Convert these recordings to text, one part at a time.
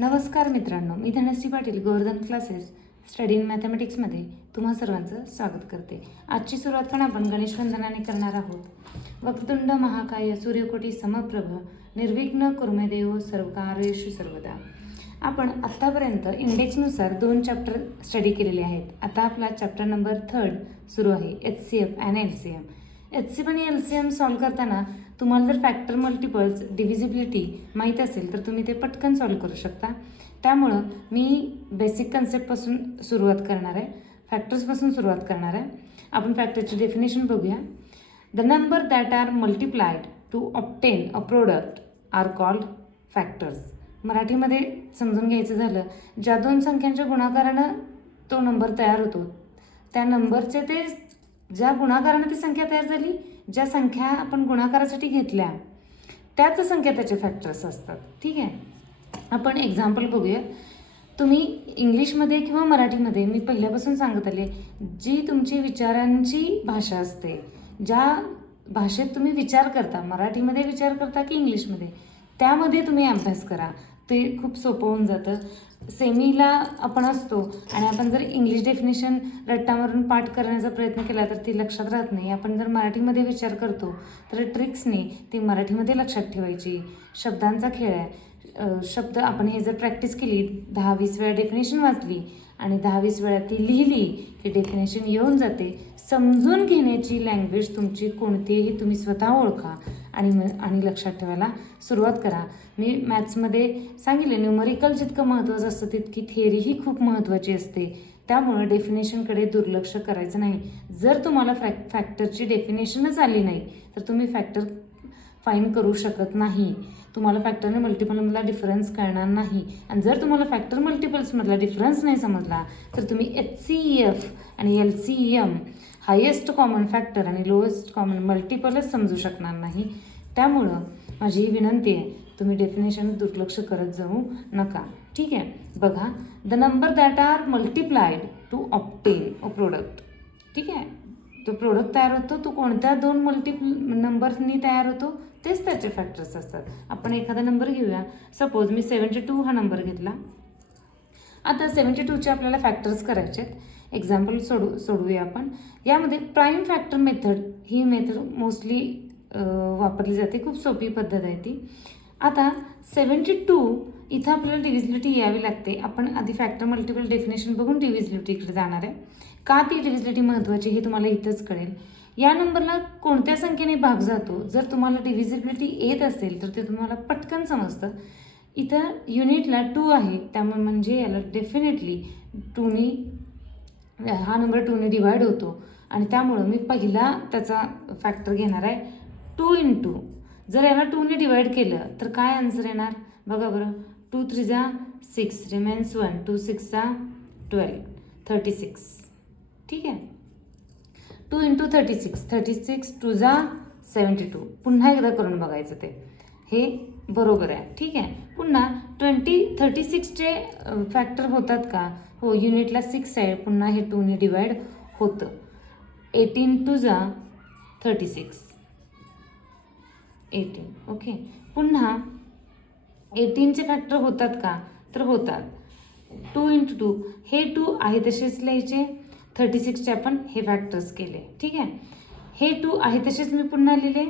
नमस्कार मित्रांनो, मी Dhanashree Patil Govardhan classes study in मॅथमॅटिक्समध्ये तुम्हा सर्वांचं स्वागत करते. आजची सुरुवात पण आपण गणेश वंदनाने करणार आहोत. वक्रतुंड महाकाय सूर्यकोटी समप्रभ निर्विघ्न कुरुमे देव सर्वकार्येषु सर्वदा. आपण आत्तापर्यंत इंडेक्सनुसार 2 चॅप्टर स्टडी केलेले आहेत. आता आपला चॅप्टर नंबर 3 सुरू आहे, HCF आणि LCM. HCF आणि LCM सॉल्व्ह करताना तुम्हाला जर फॅक्टर मल्टिपल्स डिव्हिजिबिलिटी माहीत असेल तर तुम्ही ते पटकन सॉल्व्ह करू शकता. त्यामुळं मी बेसिक कन्सेप्टपासून सुरुवात करणार आहे, फॅक्टर्सपासून सुरुवात करणार आहे. आपण फॅक्टरची डेफिनेशन बघूया. The number that are multiplied to obtain a product are called factors. मराठीमध्ये समजून घ्यायचं झालं, ज्या 2 संख्यांच्या गुणाकारानं तो नंबर तयार होतो त्या नंबरचे ते ज्या गुणाकारानं ती संख्या तयार झाली, ज्या संख्या आपण गुणाकारासाठी घेतल्या त्याच संख्या त्याचे फॅक्टर्स असतात. ठीक आहे, आपण एक्झाम्पल बघूया. तुम्ही इंग्लिशमध्ये किंवा मराठीमध्ये मी पहिल्यापासून सांगत आले, जी तुमची विचारांची भाषा असते, ज्या भाषेत तुम्ही विचार करता, मराठीमध्ये विचार करता की इंग्लिशमध्ये, त्यामध्ये तुम्ही अभ्यास करा. ते खूप सोपं होऊन जातं. सेमीला आपण असतो आणि आपण जर इंग्लिश डेफिनेशन रट्टा मारून पाठ करण्याचा प्रयत्न केला तर ती लक्षात राहत नाही. आपण जर मराठीमध्ये विचार करतो तर ट्रिक्सने ती मराठीमध्ये लक्षात ठेवायची. शब्दांचा खेळ आहे. शब्द आपण हे जर प्रॅक्टिस केली, 10-20 वेळा डेफिनेशन वाचली आणि 10-20 वेळा ती लिहिली की डेफिनेशन येऊन जाते. समजून घेण्याची लँग्वेज तुमची कोणतीही तुम्ही स्वतः ओळखा आणि लक्षात ठेवायला सुरुवात करा. मी मॅथ्समध्ये सांगितले, न्यूमरिकल जितकं महत्त्वाचं असतं तितकी थेअरीही खूप महत्त्वाची असते. त्यामुळं डेफिनेशनकडे दुर्लक्ष करायचं नाही. जर तुम्हाला फॅक्टरची डेफिनेशनच आली नाही तर तुम्ही फॅक्टर फाईंड करू शकत नाही. तुम्हाला फॅक्टर आणि मल्टिपलमधला डिफरन्स कळणार नाही. आणि जर तुम्हाला फॅक्टर मल्टिपल्समधला डिफरन्स नाही समजला तर तुम्ही HCF आणि LCM हायेस्ट कॉमन फॅक्टर आणि लोएस्ट कॉमन मल्टिपलच समजू शकणार नाही. त्यामुळं माझी ही विनंती आहे, तुम्ही डेफिनेशन दुर्लक्ष करत जाऊ नका. ठीक आहे, बघा. The number that are multiplied to obtain a product. ठीक आहे, तो प्रोडक्ट तयार होतो, तो कोणत्या 2 नंबरनी तयार होतो तेच त्याचे फॅक्टर्स असतात. आपण एखादा नंबर घेऊया. सपोज मी 72 हा नंबर घेतला. आता 72चे आपल्याला फॅक्टर्स करायचे आहेत. एक्झाम्पल सोडवूया आपण. यामध्ये प्राईम फॅक्टर मेथड ही मेथड मोस्टली वापरली जाते. खूप सोपी पद्धत आहे ती. आता 72 इथं आपल्याला डिव्हिजिबिलिटी यावी लागते. आपण आधी फॅक्टर मल्टिपल डेफिनेशन बघून डिव्हिजिबिलिटीकडे जाणार आहे. का ती डिव्हिजिबिलिटी महत्त्वाची हे तुम्हाला इथंच कळेल. या नंबरला कोणत्या संख्येने भाग जातो, जर तुम्हाला डिव्हिजिबिलिटी येत असेल तर ते तुम्हाला पटकन समजतं. इथं युनिटला 2 आहे, त्यामुळे म्हणजे याला डेफिनेटली 2नी हा नंबर 2ने डिवाइड होतो आणि त्यामुळं मी पहिला त्याचा फॅक्टर घेणार आहे 2 × जर याला 2ने डिवाइड केलं तर काय आन्सर येणार बघा बरं. 2 3 जा 6 रिमेन्स 1, 2 6 जा 12, 36. ठीक आहे, 2 × 36, 36 2 जा 72. पुन्हा एकदा करून बघायचं ते, हे बरोबर आहे. ठीक आहे, पुन्हा 36चे फॅक्टर होतात का? हो, युनिटला 6 आहे, पुन्हा हे 2ने डिवाइड होतं. 18 2 जा 36, 18. ओके, पुन्हा 18चे फॅक्टर होतात का? तर होतात. 2 × 2 हे 2 आहे तसेच लिहायचे. 36चे आपण हे फॅक्टर्स केले. ठीक आहे, हे 2 आहे तसेच मी पुन्हा लिहिले.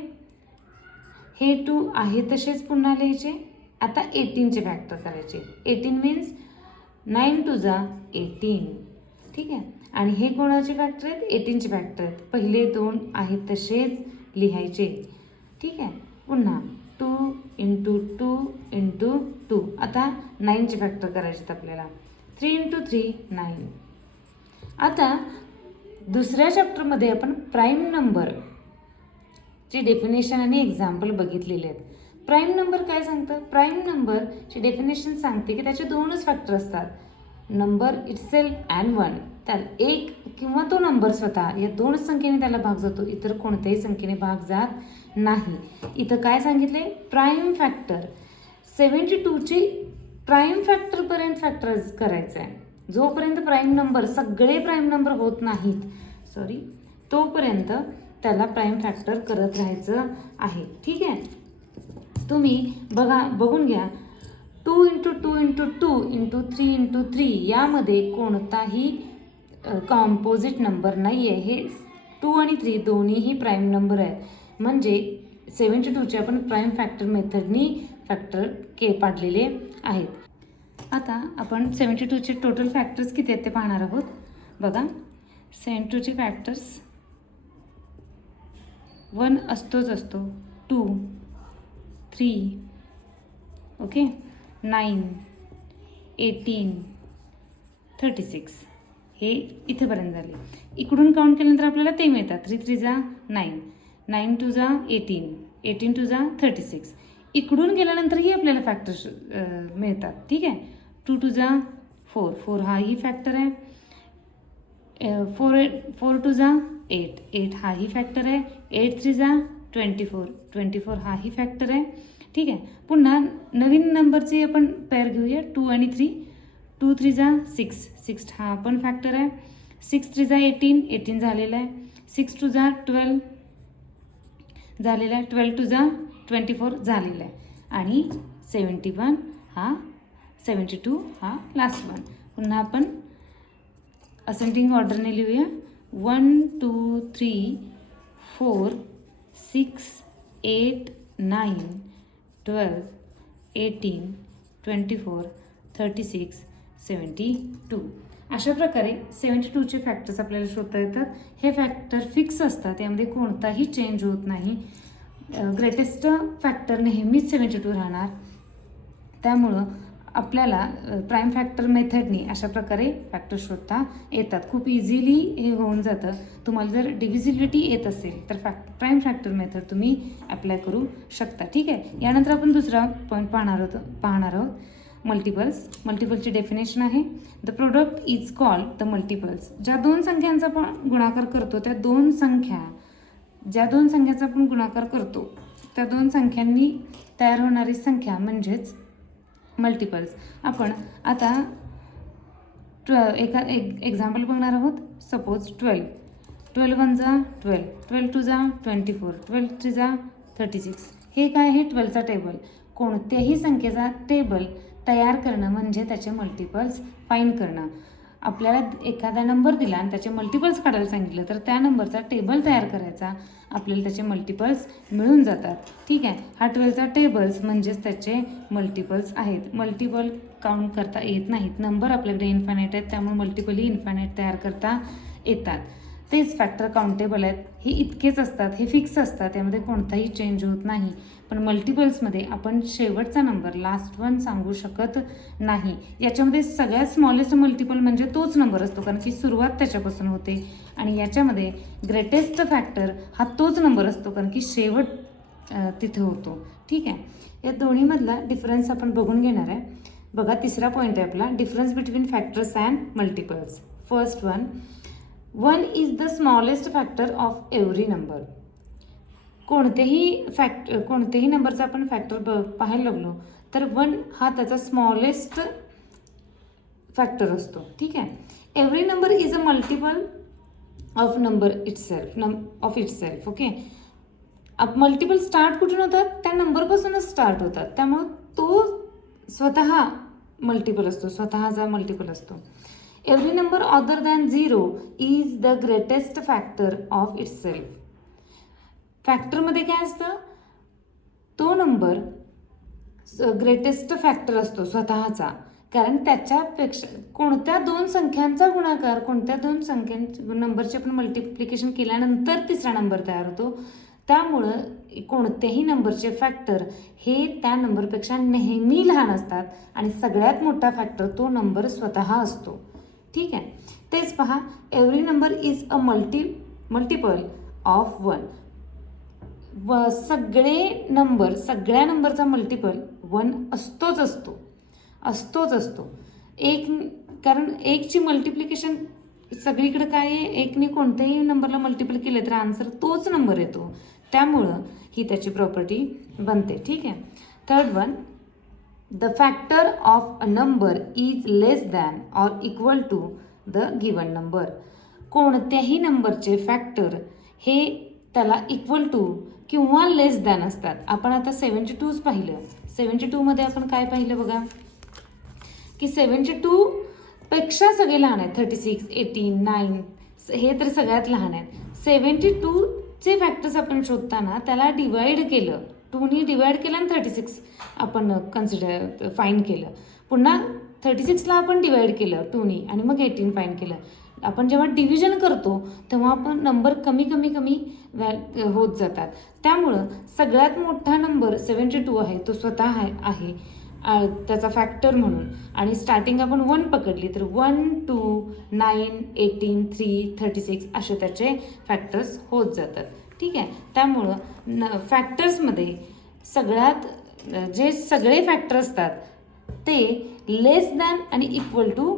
हे 2 आहे तसेच पुन्हा लिहायचे. आता 18चे फॅक्टर करायचे. 18 मीन्स 9 2 जा 18. ठीक आहे, आणि हे कोणाचे फॅक्टर आहेत? 18चे फॅक्टर आहेत. पहिले 2 आहेत तसेच लिहायचे. ठीक आहे, पुन्हा 2 × 2 × 2. आता 9चे फॅक्टर करायचे आहेत आपल्याला. 3 × 3 9. आता दुसऱ्या चॅप्टरमध्ये आपण प्राईम नंबरची डेफिनेशन आणि एक्झाम्पल बघितलेले आहेत. प्राईम नंबर काय सांगतं? प्राईम नंबरची डेफिनेशन सांगते की त्याचे 2च फॅक्टर असतात, नंबर इटसेल्फ अँड 1. त्याला 1 किंवा तो नंबर स्वतः या 2च संख्येने त्याला भाग जातो, इतर कोणत्याही संख्येने भाग जात नाही. इथं काय सांगितले? प्राईम फॅक्टर 72ची प्राईम फॅक्टरपर्यंत फॅक्टराइज करायचं आहे. जोपर्यंत प्राईम नंबर, सगळे प्राईम नंबर होत नाहीत तोपर्यंत त्याला प्राईम फॅक्टर करत राहायचं आहे. ठीक आहे, तुम्ही बघून घ्या. 2 इंटू 2 इंटू 2 इंटू 3 इंटू 3 यामध्ये कोणताही कॉम्पोजिट नंबर नाही आहे. हे 2 आणि 3 दोन्हीही प्राईम नंबर आहेत. म्हणजे 72चे आपण प्राईम फॅक्टर मेथडनी फॅक्टर पाडलेले आहेत. आता आपण 72चे टोटल फॅक्टर्स किती आहेत ते पाहणार आहोत. बघा 72चे फॅक्टर्स 1 असतोच असतो, 2, 3, ओके, 9, 18, 36 हे इथेपर्यंत झाले. इकडून काउंट केल्यानंतर आपल्याला ते मिळतात. 3 3 जा 9, 9 2 जा 18, 18 2 जा 36. इकडून गेल्यानंतरही आपल्याला फॅक्टर्स मिळतात. ठीक आहे. 2 2 जा 4, 4 हाही फॅक्टर आहे. 4 2 जा 8, 8 हाही फॅक्टर आहे. 8 3 जा 24, 24 हाही फॅक्टर आहे. ठीक आहे. पुन्हा नवीन नंबरचे आपण पेअर घेऊया, 2 आणि 3. 2 3 जा 6, 6 हा पण फॅक्टर आहे. 6 3 जा 18, 18 झालेला आहे. 6 2 जा 12 झालेला आहे. 12 2 जा 24 झालेला आहे. आणि 72 हा लास्ट वन. पुन्हा आपण असेंडिंग ऑर्डरने लिहूया. 1 2 3 4 6 8 9 12 18 24 36 72. अशा प्रकारे 72चे फॅक्टर्स आपल्याला शोधता येतात. हे फॅक्टर फिक्स असतात, यामध्ये कोणताही चेंज होत नाही. ग्रेटेस्ट फॅक्टर नेहमीच 72 राहणार. त्यामुळं आपल्याला प्राईम फॅक्टर मेथडनी अशा प्रकारे फॅक्टर शोधता येतात. खूप इझिली हे होऊन जातं. तुम्हाला जर डिव्हिजिबिलिटी येत असेल तर प्राईम फॅक्टर मेथड तुम्ही अप्लाय करू शकता. ठीक आहे. यानंतर आपण दुसरा पॉईंट पाहणार आहोत मल्टिपल्स. मल्टिपलची डेफिनेशन आहे, the product is called the multiples. ज्या दोन संख्यांचा आपण गुणाकार करतो त्या दोन संख्याचा आपण गुणाकार करतो त्या दोन संख्यांनी तयार होणारी संख्या म्हणजेच मल्टिपल्स. आपण आता एक एक्झाम्पल बघणार आहोत. सपोज 12. 12 1 जा 12, 12 2 जा 24, 12 3 जा 36. हे काय आहे? 12चा टेबल. कोणत्याही संख्येचा टेबल तयार करणं म्हणजे त्याचे मल्टिपल्स फाइंड करणं. आपल्याला एखादा नंबर दिला आणि त्याचे मल्टिपल्स काढायला सांगितलं तर त्या नंबरचा टेबल तयार करायचा. आपल्याला त्याचे मल्टिपल्स मिळून जातात. ठीक आहे. हा 12चा टेबल्स म्हणजेच त्याचे मल्टिपल्स आहेत. मल्टिपल काउंट करता येत नाहीत. नंबर आपल्याकडे इन्फायनाईट आहेत, त्यामुळे मल्टिपलही इन्फायनाईट तयार करता येतात. तेच फॅक्टर काउंटेबल आहेत. हे इतकेच असतात, हे फिक्स असतात, यामध्ये कोणताही चेंज होत नाही. पण मल्टिपल्समध्ये आपण शेवटचा नंबर लास्ट वन सांगू शकत नाही. याच्यामध्ये सगळ्यात स्मॉलेस्ट मल्टिपल म्हणजे तोच नंबर असतो, कारण की सुरुवात त्याच्यापासून होते. आणि याच्यामध्ये ग्रेटेस्ट फॅक्टर हा तोच नंबर असतो, कारण की शेवट तिथे होतो. ठीक आहे. या दोन्हीमधला डिफरन्स आपण बघून घेणार आहे. बघा, तिसरा पॉईंट आहे आपला, difference between factors and multiples. First one, 1 is the smallest factor of every number. कोणत्याही नंबरचा आपण फॅक्टर पाहायला लागलो तर 1 हा त्याचा स्मॉलेस्ट फॅक्टर असतो. ठीक आहे. Every number is a multiple of number itself. Okay. Multiple start कुठून होतात? त्या नंबरपासूनच स्टार्ट होतात. त्यामुळं तो स्वतः मल्टिपल असतो, स्वतःचा मल्टिपल असतो. Every number other than 0 is the greatest factor of itself. फॅक्टरमध्ये काय असतं? तो नंबर ग्रेटेस्ट फॅक्टर असतो स्वतःचा, कारण त्याच्यापेक्षा कोणत्या दोन संख्यांचा गुणाकार, कोणत्या दोन नंबरचे आपण मल्टिप्लिकेशन केल्यानंतर तिसरा नंबर तयार होतो. त्यामुळं कोणत्याही नंबरचे फॅक्टर हे त्या नंबरपेक्षा नेहमी लहान असतात आणि सगळ्यात मोठा फॅक्टर तो नंबर स्वतः असतो. ठीक आहे. तेच पहा, every number is a multiple of 1. सगळ्या नंबरचा मल्टिपल 1 असतोच असतो. कारण एकची मल्टिप्लिकेशन सगळीकडे काय आहे? एकने कोणत्याही नंबरला मल्टिपल केलं तर आन्सर तोच नंबर येतो. त्यामुळं ही त्याची प्रॉपर्टी बनते. ठीक आहे. Third one, the factor of a number is less than or equal to the given number. कोणत्याही नंबरचे फॅक्टर हे त्याला इक्वल टू किंवा लेस दॅन असतात. आपण आता 72 पाहिलं. 72मध्ये आपण काय पाहिलं बघा की 72 पेक्षा सगळे लहान आहेत. 36, 18, 9 हे तर सगळ्यात लहान आहेत. 72चे फॅक्टर्स आपण शोधताना त्याला डिवाइड केलं, 2नी डिवाइड केलं आणि 36 आपण फाईंड केलं. पुन्हा 36ला आपण डिवाइड केलं 2नी आणि मग 18 फाईंड केलं. आपण जेव्हा डिव्हिजन करतो तेव्हा आपण नंबर कमी कमी कमी होत जातात. त्यामुळं सगळ्यात मोठा नंबर 72 आहे, तो स्वतः आहे त्याचा फॅक्टर म्हणून. आणि स्टार्टिंग आपण 1 पकडली तर 1, 2, 9, 18, 3, 36 असे त्याचे फॅक्टर्स होत जातात. ठीक आहे. त्यामुळं फॅक्टर्समध्ये सगळ्यात जे सगळे फॅक्टर असतात ते लेस दॅन आणि इक्वल टू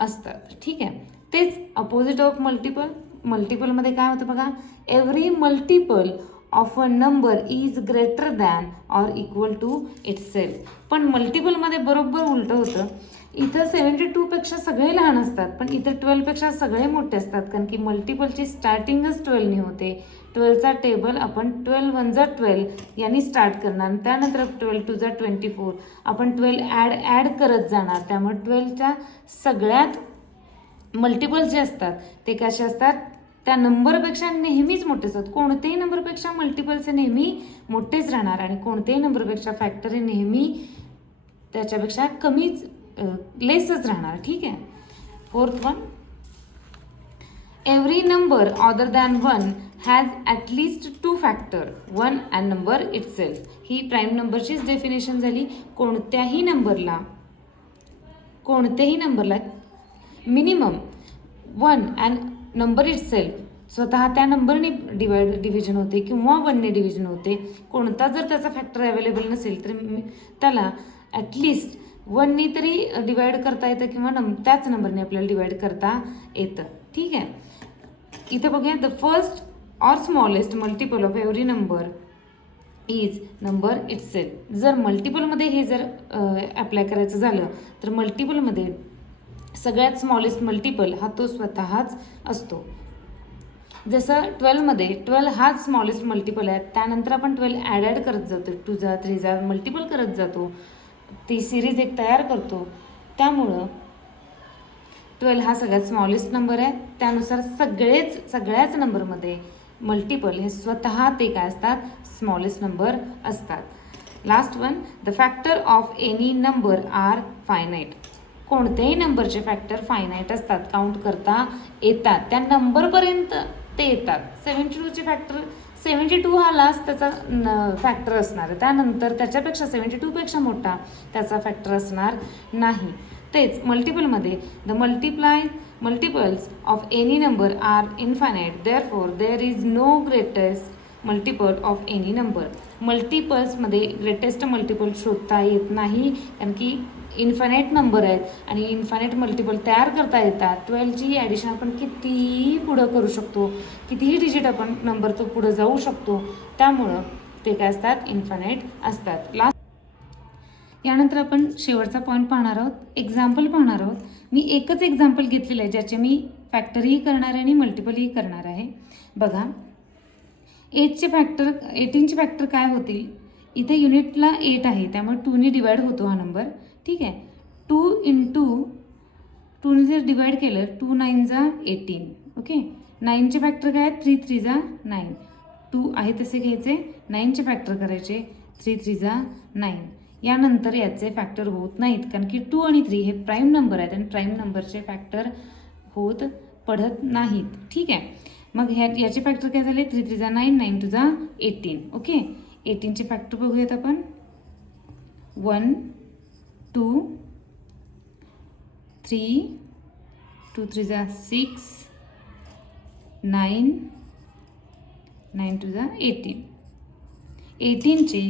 असतात. ठीक आहे. तेच अपोजिट ऑफ मल्टिपल. मल्टिपलमध्ये काय होतं बघा, every multiple of a number is greater than or equal to itself. पण मल्टिपलमध्ये बरोबर उलटं होतं. इथं 72पेक्षा सगळे लहान असतात, पण इथं 12पेक्षा सगळे मोठे असतात, कारण की मल्टिपलची स्टार्टिंगच 12नी होते. 12चा टेबल आपण 12 1 जा 12 यांनी स्टार्ट करणार, त्यानंतर 12 2 जा 24 आपण 12 ॲड करत जाणार. त्यामुळे 12च्या सगळ्यात मल्टिपल जे असतात ते कसे असतात, त्या नंबरपेक्षा नेहमीच मोठे असतात. कोणत्याही नंबरपेक्षा मल्टिपलचे नेहमी मोठेच राहणार आणि कोणत्याही नंबरपेक्षा फॅक्टर हे नेहमी त्याच्यापेक्षा कमीच लेसच राहणार. ठीक आहे. 4th one, every number other than 1 has at least 2 factor 1 and number itself. ही प्राईम नंबरचीच डेफिनेशन झाली. कोणत्याही नंबरला मिनिमम 1 अँड नंबर इटसेल्फ, स्वतः त्या नंबरने डिव्हिजन होते किंवा 1ने डिव्हिजन होते. कोणता जर त्याचा फॅक्टर अवेलेबल नसेल तर त्याला ॲटलिस्ट 1ने तरी डिवाइड करता येतं किंवा त्याच नंबरने आपल्याला डिवाइड करता येतं. ठीक आहे. इथं बघूया, the first or smallest multiple of every number is number itself. जर मल्टिपलमध्ये हे जर अप्लाय करायचं झालं तर मल्टिपलमध्ये सगळ्यात स्मॉलेस्ट मल्टिपल हा तो स्वतःच असतो. जसं 12मध्ये 12 हाच स्मॉलेस्ट मल्टिपल आहे. त्यानंतर आपण 12 ॲड करत जातो, 2 जा 3 जा मल्टिपल करत जातो, ती सिरीज एक तयार करतो. त्यामुळं 12 हा सगळ्यात स्मॉलेस्ट नंबर आहे. त्यानुसार सगळ्याच नंबरमध्ये मल्टिपल हे स्वतः ते काय असतात, स्मॉलेस्ट नंबर असतात. Last one, the factor of any number are finite. कोणत्याही नंबरचे फॅक्टर फायनाईट असतात, काउंट करता येतात, त्या नंबरपर्यंत ते येतात. 72चे फॅक्टर 72 हा लास्ट त्याचा फॅक्टर असणार आहे. त्यानंतर त्याच्यापेक्षा 72पेक्षा मोठा त्याचा फॅक्टर असणार नाही. तेच मल्टिपलमध्ये the multiples of any number are infinite, therefore there is no greatest multiple of any number. मल्टिपल्समध्ये ग्रेटेस्ट मल्टिपल शोधता येत नाही, कारण की इन्फायनाईट नंबर आहेत आणि इन्फायनाईट मल्टिपल तयार करता येतात. 12ची ॲडिशन आपण कितीही पुढं करू शकतो, कितीही डिजिट आपण नंबर तो पुढं जाऊ शकतो. त्यामुळं ते काय असतात, इन्फायनाईट असतात. यानंतर आपण शेवटचा पॉईंट पाहणार आहोत, एक्झाम्पल पाहणार आहोत. मी एकच एक्झाम्पल घेतलेलं आहे ज्याचे मी फॅक्टरही करणार आहे आणि मल्टिपलही करणार आहे. बघा, 18चे फॅक्टर काय होतील. इथे युनिटला 8 आहे, त्यामुळे 2ने डिवाइड होतो हा नंबर. ठीक आहे. 2 इंटू 2ने जर डिवाइड केलं 2 9 जा 18. ओके. 9चे फॅक्टर काय आहेत, 3 3 जा 9. 2 आहे तसे घ्यायचे, 9चे फॅक्टर करायचे, 3 3 जा 9. यानंतर याचे फॅक्टर होत नाहीत, कारण की 2 आणि 3 हे प्राईम नंबर आहेत आणि प्राईम नंबरचे फॅक्टर पडत नाहीत. ठीक आहे. मग याचे फॅक्टर काय झाले, 3 3 जा 9, 9 2 जा 18. ओके. 18चे फॅक्टर बघूयात आपण. 1 2 3 2 3 जा 6, 9 9 2 जा 18. 18चे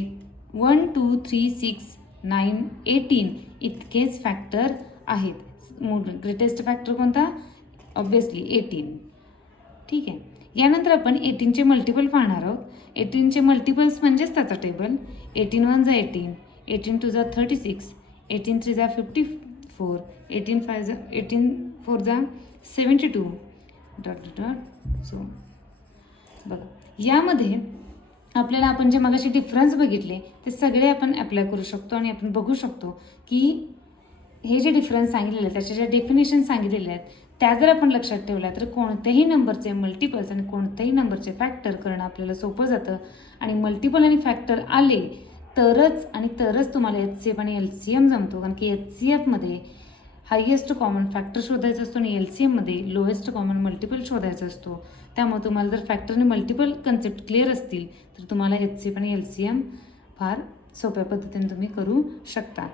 1 2 3 6 9 18 इतकेच फॅक्टर आहेत. ग्रेटेस्ट फॅक्टर कोणता, ऑब्विसली 18. ठीक आहे. यानंतर आपण 18चे मल्टिपल पाहणार आहोत. 18चे मल्टिपल्स म्हणजेच त्याचा टेबल. 18 1 जा 18, 18 2 जा 36, 18 3 जा 54, 18 4 जा 72 ... सो बघा, यामध्ये आपल्याला आपण जे मगाशी डिफरन्स बघितले ते सगळे आपण अप्लाय करू शकतो आणि आपण बघू शकतो की हे जे डिफरन्स सांगितलेले आहेत त्याच्या ज्या डेफिनेशन सांगितलेल्या आहेत त्या जर आपण लक्षात ठेवल्या तर कोणत्याही नंबरचे मल्टिपल्स आणि कोणत्याही नंबरचे फॅक्टर करणं आपल्याला सोपं जातं. आणि मल्टिपल आणि फॅक्टर आले तरच तुम्हाला HCF आणि LCM जमतो. कारण की HCFमध्ये हायेस्ट कॉमन फॅक्टर शोधायचा असतो आणि LCMमध्ये लोएस्ट कॉमन मल्टिपल शोधायचा असतो. त्यामुळे तुम्हाला जर फॅक्टर आणि मल्टिपल कन्सेप्ट क्लिअर असतील तर तुम्हाला HCF आणि LCM फार सोप्या पद्धतीने तुम्ही करू शकता.